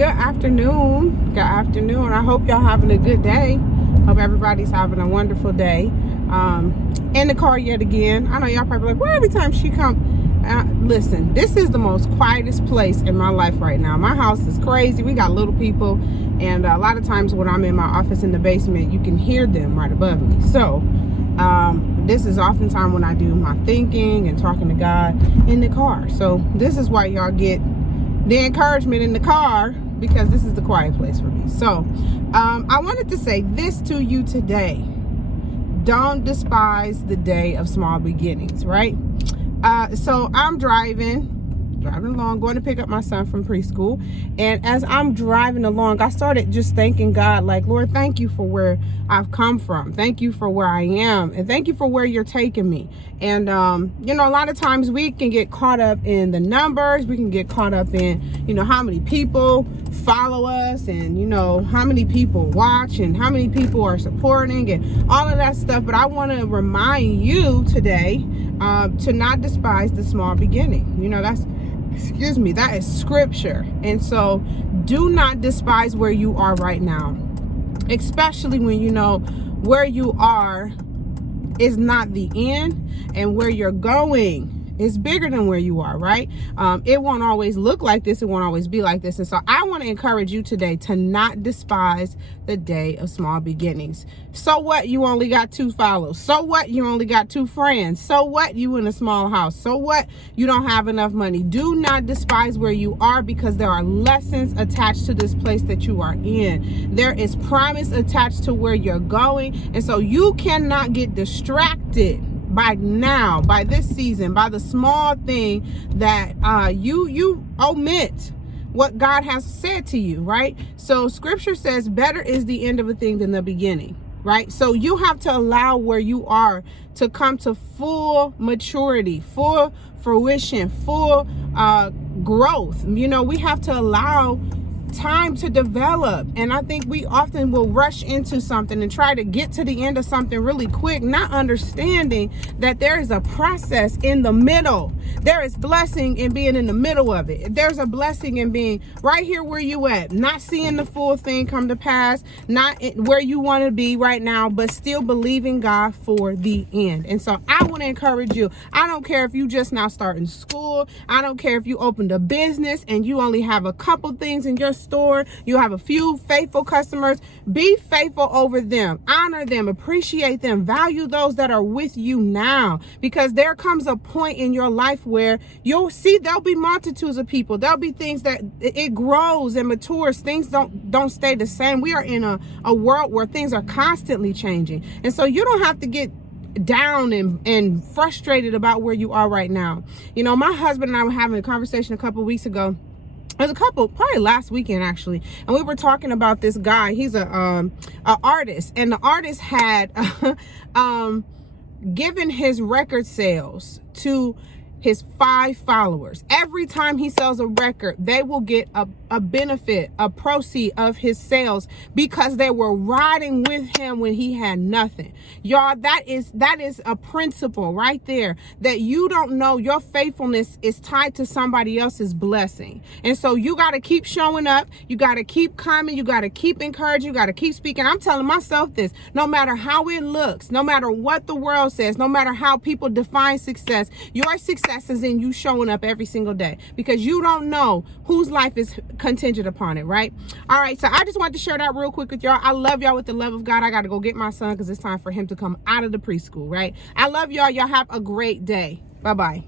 Good afternoon. Good afternoon. I hope y'all having a good day. Hope everybody's having a wonderful day. In the car yet again. I know y'all probably like, well, every time she come, listen, this is the most quietest place in my life right now. My house is crazy. We got little people, and a lot of times when I'm in my office in the basement, you can hear them right above me. So this is oftentimes when I do my thinking and talking to God in the car. So this is why y'all get the encouragement in the car, because this is the quiet place for me. So I wanted to say this to you today. Don't despise the day of small beginnings, right? So I'm driving along, going to pick up my son from preschool. And as I'm driving along, I started just thanking God, like, Lord, thank you for where I've come from. Thank you for where I am. And thank you for where you're taking me. And, you know, a lot of times we can get caught up in the numbers. We can get caught up in, you know, how many people follow us, and, you know, how many people watch, and how many people are supporting, and all of that stuff. But I want to remind you today to not despise the small beginning. You know, that is scripture. And so do not despise where you are right now, especially when you know where you are is not the end, and where you're going is bigger than where you are, right? It won't always look like this. It won't always be like this. And so I want to encourage you today to not despise the day of small beginnings. So what? You only got 2 followers. So what? You only got 2 friends. So what? You in a small house. So what? You don't have enough money. Do not despise where you are, because there are lessons attached to this place that you are in. There is promise attached to where you're going. And so you cannot get distracted by this season, by the small thing that you omit what God has said to you, right? So scripture says better is the end of a thing than the beginning, right? So you have to allow where you are to come to full maturity, full fruition, full growth. You know, we have to allow time to develop. And I think we often will rush into something and try to get to the end of something really quick, not understanding that there is a process in the middle. There is blessing in being in the middle of it. There's a blessing in being right here where you at, not seeing the full thing come to pass, not where you want to be right now, but still believing God for the end. And so I want to encourage you. I don't care if you just now starting school. I don't care if you opened a business and you only have a couple things in your store. You have a few faithful customers. Be faithful over them. Honor them. Appreciate them. Value those that are with you now, because there comes a point in your life where you'll see there'll be multitudes of people. There'll be things that it grows and matures. Things don't stay the same. We are in a world where things are constantly changing. And so you don't have to get down and frustrated about where you are right now. You know, my husband and I were having a conversation a couple of weeks ago. Probably last weekend actually, and we were talking about this guy. He's a artist, and the artist had given his record sales to his 5 followers. Every time he sells a record, they will get a benefit, a proceed of his sales, because they were riding with him when he had nothing. Y'all, that is a principle right there, that you don't know your faithfulness is tied to somebody else's blessing. And so you got to keep showing up. You got to keep coming. You got to keep encouraging. You got to keep speaking. I'm telling myself this, no matter how it looks, no matter what the world says, no matter how people define success, your success is in you showing up every single day, because you don't know whose life is contingent upon it, right? All right, so I just wanted to share that real quick with y'all. I love y'all with the love of God. I got to go get my son because it's time for him to come out of the preschool, right? I love y'all. Y'all have a great day. Bye-bye.